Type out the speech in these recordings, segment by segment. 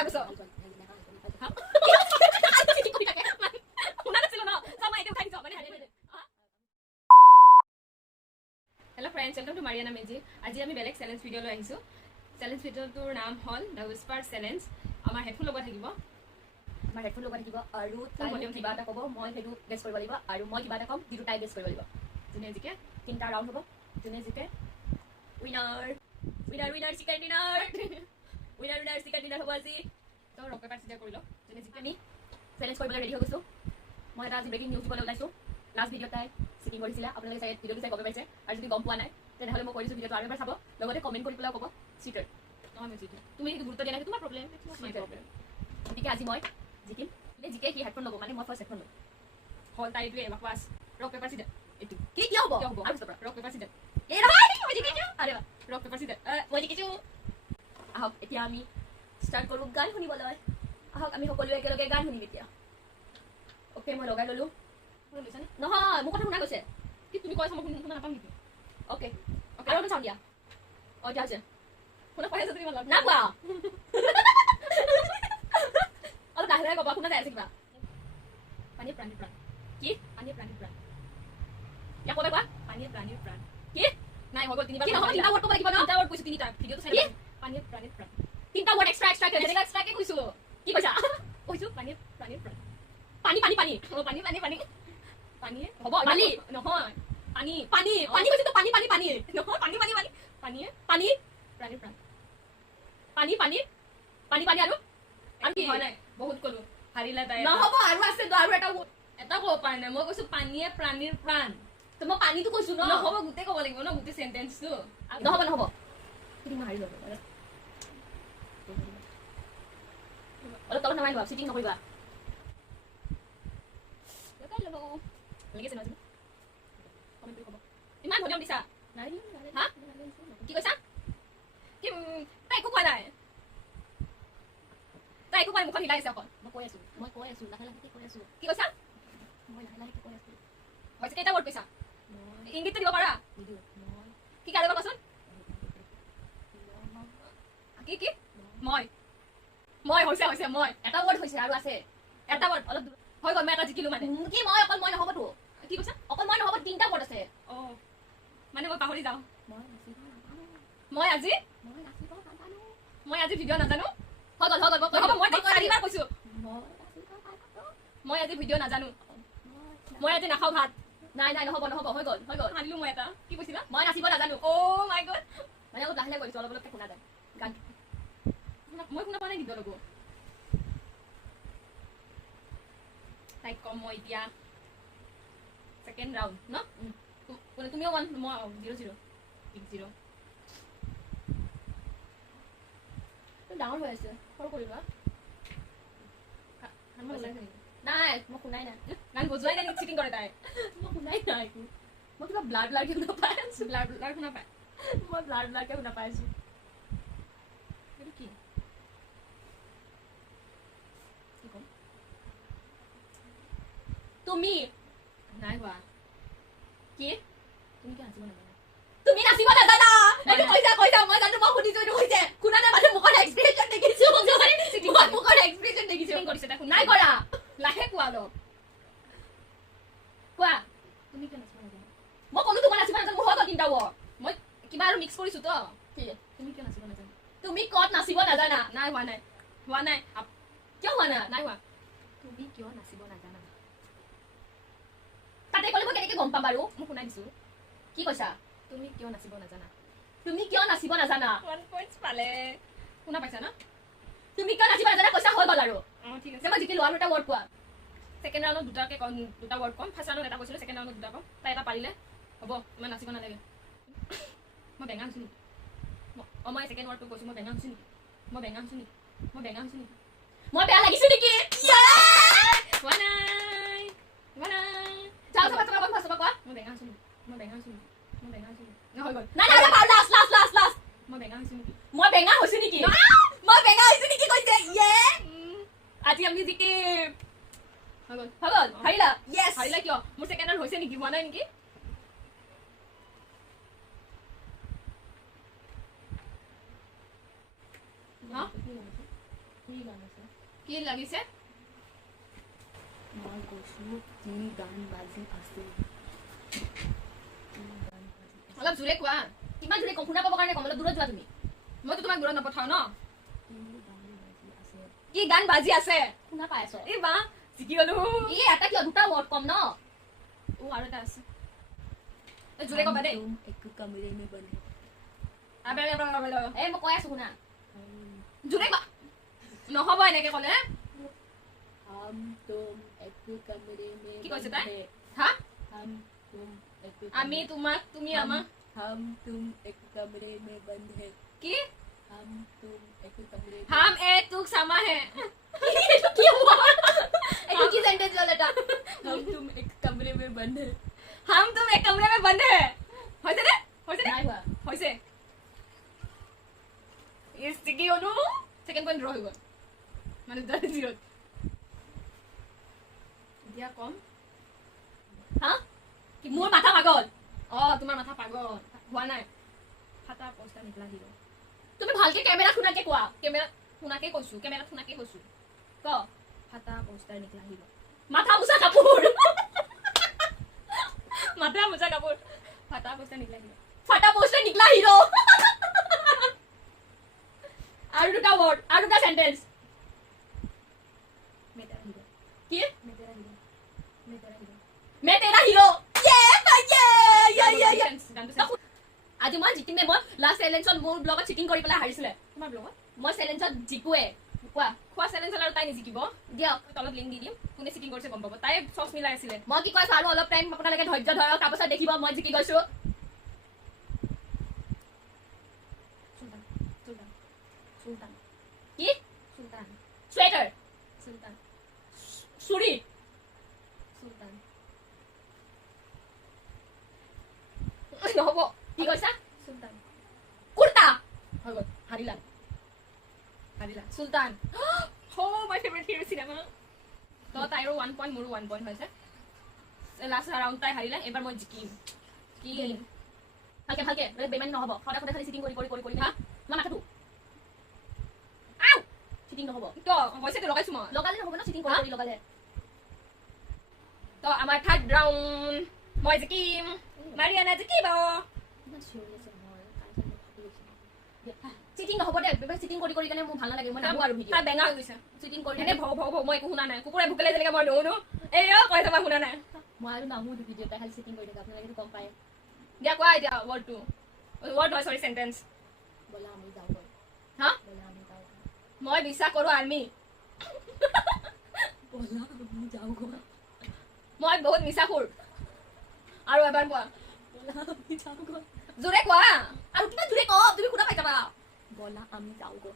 আগছ Hello friends, welcome to Mariana Meji. আজি আমি বেলেগ চ্যালেঞ্জ ভিডিও লৈ আহিছো। চ্যালেঞ্জ ভিডিওটোৰ নাম হল দ্য হুইস্পাৰ চ্যালেঞ্জ। আমাৰ হেডফোন লগত থাকিব। আমাৰ হেডফোন লগত থাকিব আৰু তাই কিবা এটা ক'ব, মই সেইটো গেছ কৰিব লাগিব আৰু মই কিবা এটা ক'ম, যিটো তাই গেছ কৰিব লাগিব। যোনে জিকে তিনিটা ৰাউণ্ড হ'ব, যোনে জিকে winner winner winner chicken dinner winner winner chicken dinner হ'ব আজি। তো ৰক পেপাৰ চিজাৰ কৰি লওক। যোনে জিকে আমি চ্যালেঞ্জ কৰিবলৈ ৰেডি হৈ গৈছোঁ। মই এটা আজি ব্ৰেকিং নিউজ দিবলৈ ওলাইছোঁ। লাষ্ট ভিডিঅ'ত তাই চিটিং কৰিছিলে, আপোনালোকে চাই ভিডিঅ'টো চাই গম পাইছে, আৰু যদি গম পোৱা নাই তেনেহ'লে মই কৰিছোঁ ভিডিঅ'টো আৰু এবাৰ চাব, লগতে কমেণ্ট কৰি পেলাই ক'ব চিটাৰ। নহয় মই জিকে। তুমি সেইটো গুৰুত্ব দিয়া নাই, তোমাৰ প্ৰব্লেম। গতিকে আজি মই জিকিম। জিকে সি হেডফোন ল'ব, মানে মই ফাৰ্ষ্ট হেডফোন ল'ম। হল তাই এইটোৱে বাকৱাছ। ৰক পেপাৰ চিজাৰ এইটো কি কিয় হ'ব কিয় হ'ব আৰু পিছৰ পৰা ৰক পেপাৰ চিজাৰ এই নহয় মই জিকিছোঁ। আৰে বাহ, ৰক পেপাৰ চিজাৰ মই জিকিছোঁ। আহক এতিয়া আমি ষ্টাৰ্ট কৰোঁ গান শুনিবলৈ। আহক আমি সকলোৱে একেলগে গান শুনিম এতিয়া। অ'কে মই লগাই ল'লোঁ। লৈছানে নহয় মোৰ কথা শুনা গৈছে। কি তুমি কৈছা মই শুনা নাপাম নেকি অ'কে আৰু অলপ চাউণ্ড দিয়া। অঁ এতিয়া হৈছে। শুনা পাই আছা তুমি ভাল না কোৱা অলপ লাহে লাহে ক'বা, শুনা যাই আছে কিবা। পানীৰ প্ৰাণীৰ প্ৰাণ কি পানীৰ প্ৰাণীৰ প্ৰাণ ইয়াক ক'লে কোৱা। পানীৰ প্ৰাণীৰ প্ৰাণ কি নাই হৈ গ'ল তিনিবাৰ কি নহয় তিনিটা ৱৰ্ড ক'ব লাগিব ন। তিনিটা ৱৰ্ড কৈছো তিনিটা ভিডিঅ'টো চাই কি? পানীৰ প্ৰাণীৰ প্ৰাণ তিনিটা ৱৰ্ড এক্সট্ৰা এক্সট্ৰা এনেকা এক্সট্ৰাকে কৈছো কি কৈছা কৈছো পানীৰ প্ৰাণীৰ প্ৰাণ পানী পানী পানী অ পানী পানী পানী পানী হ'ব বালি নহয় পানী পানী পানী কৈছো পানী পানী পানী নহয় পানী পানী পানী পানীয়ে পানী প্ৰাণীৰ প্ৰাণ পানী পানী পানী পানী আৰু আৰু কি হয় নাই বহুত ক'লো হাৰিলা তাই নহ'ব আৰু আছে আৰু এটা এটা ক'ব পৰা নাই মই কৈছো পানীয়ে প্ৰাণীৰ প্ৰাণ তো মই পানীটো কৈছো ন। নহ'ব গোটেই ক'ব লাগিব ন গোটেই চেণ্টেন্সটো নহ'ব নহ'ব তুমি মাৰি ল'ব অলপ তলত নামাৰিবা, চিটিং নকৰিবা। লগাই ল'ব লাগিছে নহয় কমেণ্ট কৰি ক'ব ইমান ভলিউম দিছা হা কি কৈছা কি তাই একো কোৱা নাই তাই একো কোৱা নাই মুখখন হিলাই আছে অকল মই কৈ আছো লাহে লাহে কৈ আছো কি কৈছা মই লাহে লাহে কৈ আছো। হৈছে কেইটা ৱৰ্ড কৈছা ইংগিতটো দিব পাৰা কি আৰু কোৱাচোন কি কি মই মই হৈছে হৈছে মই এটা ৱৰ্ড হৈছে আৰু আছে এটা ৱৰ্ড অলপ হৈ গ'ল মই এটা জিকিলো মানে কি মই অকল মই নহ'বতো কি কৈছা অকল মই নহ'ব তিনিটা ৱৰ্ড আছে। অ মানে মই পাহৰি যাওঁ মই নাচিব নাজানো মই আজি ভিডিঅ' নাজানো হৈ গ'ল মই তাইক চাৰিবাৰ কৈছো মই নাচিব নাজানো মই আজি ভিডিঅ' নাজানো মই আজি নাখাওঁ ভাত নাই নাই নহ'ব নহ'ব হৈ গ'ল আনিলো মই এটা কি কৈছিলা মই নাচিব নাজানো অ' মাই গড মানে অলপ লাহে লাহে কৰিছো অলপ অলপকে শুনা যায় গান মই শুনা পোৱা নাই গীত ল'ব তাইক কম মই এতিয়া ছেকেণ্ড ৰাউণ্ড ন তুমিও 1 মই 0-0 1-0 ডাঙৰ হৈ আছে সৰু কৰি লোৱা নাই মই শুনাই নাই গান বজোৱাই নাই চিটিং কৰে তাই মই শুনাই নাই একো মই কিবা ব্লাড ব্লাডকে শুনা পাই আছো ব্লাৰ শুনা পায় মই ব্লাড ব্লাডকে শুনা পাই আছো এইটো কি ক'ম তুমি নাই হোৱা কি তুমি কি নাচিব নাজানা তুমি নাচিব নাজানা এইটো কৈছা মই জানো মই শুনিছো এইটো কৈছে শুনা নাই মানে মুখৰ এক্সপ্ৰেছন দেখিছো মই মুখৰ এক্সপ্ৰেছন দেখিছো চিটিং কৰিছে তাই নাই কৰা লাহে কোৱা অলপ কোৱা তুমি কিয় নাচিব নাজানা মই ক'লো তোমাৰ নাচিব নাজানো মোৰ হৈ গ'ল তিনিটা ৱৰ্ড মই কিবা আৰু মিক্স কৰিছো তো কি তুমি কিয় নাচিব নাজানা তুমি ক'ত নাচিব নাজানা নাই হোৱা নাই কিয় হোৱা নাই নাই হোৱা তুমি কিয় নাচিব নাজানা তাতে ক'লে মই কেনেকৈ গম পাম বাৰু মই শুনাই দিছো কি কৈছা তুমি কিয় নাচিব নাজানা তুমি কিয় নাচিব নাজানা 1 পইণ্টছ পালে শুনা পাইছা ন তুমি কিয় নাচিব নাজানা কৈছা হৈ গ'ল আৰু অঁ ঠিক আছে যে মই জিকিলো আৰু এটা ৱৰ্ড কোৱা ছেকেণ্ড ৰাউণ্ডত দুটা ৱৰ্ড কম ফাৰ্ষ্ট ৰাউণ্ডত এটা কৈছিলোঁ ছেকেণ্ড ৰাউণ্ডত দুটা কম তাই এটা পাৰিলে হ'ব ইমান নাচিব নালাগে মই বেঙা হৈছোঁ নেকি অঁ মই ছেকেণ্ড ৱৰ্ডটো কৈছোঁ মই বেঙা হৈছোঁ নেকি মই বেয়া লাগিছোঁ নেকি হোৱা নাই যাওঁ চাবা ফাৰ্ষ্ট কোৱা মই বেঙা হৈছোঁ নেকি হৈ গ'ল নাই লাষ্ট মই বেঙা হৈছোঁ নেকি মই বেঙা হৈছো নেকি কৈছে ইয়ে আজি আমি জিকিম হৈ গ'ল হাৰিলা ইয়েছ হাৰিলা কিয় মোৰ ছেকেণ্ড ৰাউণ্ড হৈছে নেকি হোৱা নাই নেকি কি গান আছে কি লাগিছে মই কৈছো কি গান বাজি আছে অলপ জোৰে কোৱা কিমান জোৰে কম শুনা পাবৰ কাৰণে কম অলপ দূৰত যোৱা তুমি মইতো তোমাক দূৰত নপঠাও ন কি গান বাজি আছে কি গান বাজি আছে শুনা পাই আছ এই বা জিকি গলো ই এটা কিয় দুটা ৱৰ্ড কম ন ও আৰু এটা আছে জোৰে ক'বা দেই একো কামৰে মে বন্ধ আবে এই মই কৈ আছো শুনা জোৰে কোৱা নহ'ব এনেকে ক'লে हम तुम एक कमरे में কি কৈছে তাই হা हम तुम एक আমি তোমাক তুমি আমাক हम तुम एक कमरे में बंद है কি हम तुम एक कमरे में हम एक तुक समा है কি हुआ एक की सेंटेंस वाला था हम तुम एक कमरे में बंद है हम तुम एक कमरे में बंद है হৈছে নে নাই हुआ হৈছে ইস জিকি গলো সেকেন্ড পয়েন্ট ৰৈ গ'ল মানে 0 দিয়া কম हां कि मोर माथा पागल তোমাৰ মাথা পাগল হোৱা নাই ফাটা পইচা নিকলা হিৰো তুমি ভালকে ক্যামেৰা শুনাকে কোৱা কেমেৰা শুনাকে কৈছো কেমেৰাত শুনাকে কৈছো ক ফাটা পইচা নিকলা হিৰো মাথা মুছা কাপোৰ মাথা মোচা কাপোৰ ফাটা পইচা নিকলা হিৰো ফাটা পোস্টার নিকলা হিরো আর দুটা ওয়ার্ড আর দুটা সেন্টেন্স मैं तेरा हीरो কি मैं तेरा हीरो मैं तेरा हीरो मैं तेरा हिरो ये গানটো চাই আজি মই জিকিমে মই লাষ্ট চ্যালেঞ্জত মোৰ ব্লগত চিটিং কৰি পেলাই হাৰিছিলে তোমাৰ ব্লগত মই চ্যালেঞ্জত জিকুৱে কোৱা খোৱা চেলেঞ্জ আৰু তাই নিজিকিব দিয়ক তলত লিংক দি দিম কোনে চিটিং কৰিছে গম পাব তাই চচ মিলাই আছিলে মই কি কৈছো আৰু অলপ টাইম আপোনালোকে ধৈৰ্য ধৰক তাৰপাছত দেখিব মই জিকি গৈছো সুলতান সুলতান সুলতান কি সুলতান স্वेटर সুলতান চুৰি সুলতান নহব কি কৈছা সুলতান কুৰ্তা হৈ গ'ল হাৰিলা হাৰিলা সুলতান হো মাই ফেভাৰিট হিৰো চিনেমা তো তাইৰো 1 পইণ্ট মোৰো 1 পইণ্ট হৈছে লাষ্ট ৰাউণ্ড তাই হাৰিলে এবাৰ মই জিকিম কি ভালকে ভালকে বেমানি নহব সদায় সদায় খালি চিটিং কৰি কৰি কৰি কৰি হা মই মাথাটো আউ চিটিং নহব তো পইচাটো লগাইছো মই লগালে নহব ন চিটিং কৰি কৰি লগালে তো আমাৰ থাৰ্ড ৰাউণ্ড মই জিকিম মাৰিয়ানা জিকিব ইমান চিৰিয়াছ নহয় চিটিং নহব দে বেবা চিটিং কৰি কৰি কেনে মোৰ ভাল নালাগে মই নাহো আৰু ভিডিঅ তাই বেঙা হৈ গৈছে চিটিং কৰি এনে ভৌ ভৌ ভৌ মই একো শুনা নাই কুকুৰে ভুকিলে যেনেকে মই নুশুনো এই কৈ মই শুনা নাই মই আৰু নাহো ভিডিঅ তাই খালি চিটিং কৰি থাকে আপোনালোকে গম পায় দিয়া কোৱা এতিয়া ৱৰ্ডটো ৱৰ্ড হয় চৰি চেণ্টেন্স বলা আমি যাওঁ গৈ হা বলা আমি যাওঁ মই বিশ্বাস কৰো আৰ্মি বলা আমি যাওঁ গৈ মই বহুত মিছাখোৰ আৰু এবাৰ কোৱা বলা আমি যাওঁ গৈ জোৰে কোৱা আৰু কিমান দূৰে কম তুমি শুনা পাই যাবা বলা আমি যাওঁ গৈ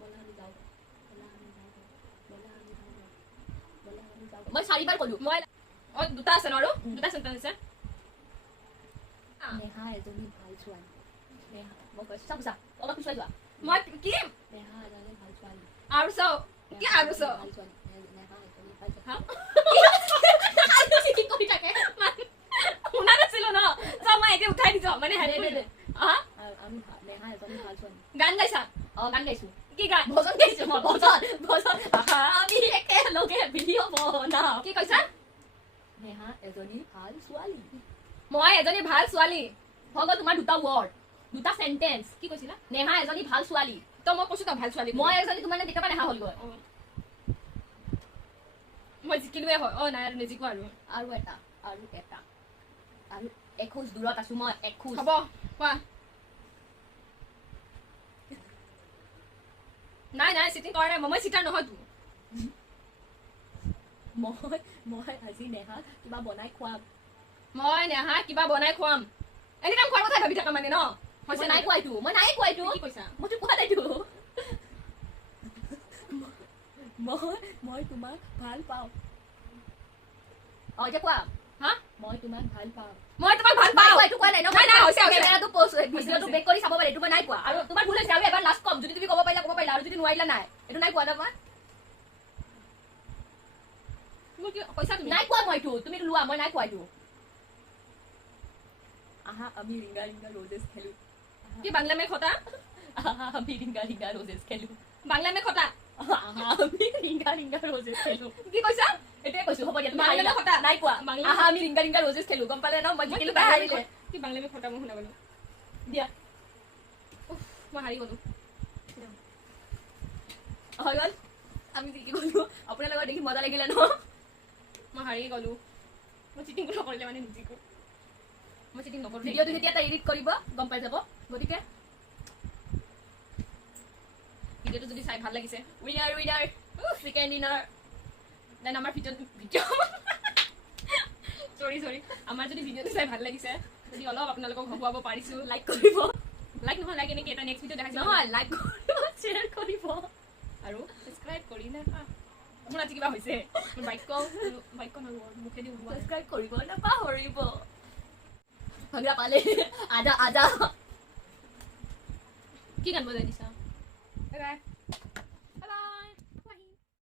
বলা আমি যাওঁ গৈ বলা আমি যাওঁ গৈ বলা আমি যাওঁ গৈ বলা আমি যাওঁ মই চাৰিবাৰ ক'লো মই দুটা আছে ন আৰু দুটা চেণ্টেন্স আছে নেহা এজনী ভাল ছোৱালী নেহা মই কৈছো চাওক চাওক অলপ পিছুৱাই যোৱা মই কি নেহা এজনী ভাল ছোৱালী আৰু চাও কি আৰু চাও ভাল ছোৱালী নেহা এজনী ভাল ছোৱালী হা কি কৰি থাকে শুনা নাছিলো ন চাও মই এতিয়া উঠাই দিছো মানে হেৰি দে হা আমি নেহা এজনী ভাল ছোৱালী গান গাইছা গান গাইছো কি গান ভজন গাইছো মই ভজন আমি একেলগে ভিডিঅ' বনাওঁ কি কৈছা নেহা এজনী ভাল ছোৱালী মই এজনী ভাল ছোৱালী হৈ গ'ল তোমাৰ দুটা ৱৰ্ড দুটা চেণ্টেন্স কি কৈছিলা নেহা এজনী ভাল ছোৱালী তো মই কৈছো তো ভাল ছোৱালী মই এজনী তোমাৰ তেতিয়াৰ পৰা নেহা হ'লগৈ মই জিকিলোৱে হয় নাই আৰু নিজিকো আৰু আৰু এটা আৰু এখোজ দূৰত আছো মই এখোজ হ'ব কোৱা নাই নাই চিটিং কৰা নাই মই চিটাৰ নহয়তো মই আজি নেহা কিবা বনাই খুৱাম মই নেহা কিবা বনাই খুৱাম এনি টাইম খোৱাৰ কথাই ভাবি থাকা মানে ন হৈছে নাই খুৱাইতো মই নাই খুৱাইতো কি কৈছা মইতো কোৱা নাইতো মই তোমাক ভাল পাওঁ এতিয়া কোৱা হা মই তোমাক ভাল পাওঁ মই তোমাক ভাল পাওঁ এইটো কোৱা নাই ন নাই হৈছে কেমেৰাটো পোষ্ট ভিডিঅ'টো বেক কৰি চাব পাৰে এইটো মই নাই কোৱা আৰু তোমাৰ ভুল হৈছে আৰু এবাৰ লাষ্ট কম যদি তুমি ক'ব পাৰিলা আৰু যদি নোৱাৰিলা নাই এইটো নাই কোৱা নহয় মোৰ কি কৈছা তুমি নাই কোৱা মই এইটো তুমি লোৱা মই নাই কোৱা এইটো আহা আমি ৰিংগা ৰিংগা ৰ'জেছ খেলো কি বাংলা মে খটা আহা আমি ৰিংগা ৰিংগা ৰ'জেছ খেলো বাংলা মে খটা আমি ৰিংগা ৰিংগা ৰ'জেছ খেলো কি কৈছা এটাই কৈছো হ'ব দিয়া বাংলা में फटा নাই কোৱা बांग्ला আহা আমি ৰিংগা ৰিংগা ৰ'জেছ খেলো গম পালে ন মই জিকিলো তাই হাৰিলে কি বাংলা में फटा মই শুনা গলো দিয়া মই হাৰি গলো হৈ গ'ল আমি জিকি গলো আপোনালোকৰ দেখি মজা লাগিলে ন মই হাৰি গলো মই চিটিং নকৰিলে মানে নিজিকো মই চিটিং নকৰো ভিডিঅ'টো যেতিয়া তাই এডিট কৰিব গম পাই যাব গতিকে ভিডিঅ'টো যদি চাই ভাল লাগিছে উইনাৰ চিকেন ডিনাৰ দেন আমাৰ ভিডিঅ' সৰি আমাৰ যদি ভিডিঅ'টো চাই ভাল লাগিছে যদি অলপ আপোনালোকক হহুৱাব পাৰিছো লাইক কৰিব লাইক নহয় লাইক এনেকৈ এটা নেক্সট ভিডিঅ' দেখাইছো নহয় লাইক কৰিব শ্বেয়াৰ কৰিব আৰু ছাবস্ক্ৰাইব কৰি নাপাহৰিব মোৰ আজি কিবা হৈছে মোৰ বাক্য নহয় মুখেদি ওলোৱা ছাবস্ক্ৰাইব কৰিব নাপাহৰিব ভগৰা পালে আজা কি গান বজাই দিছা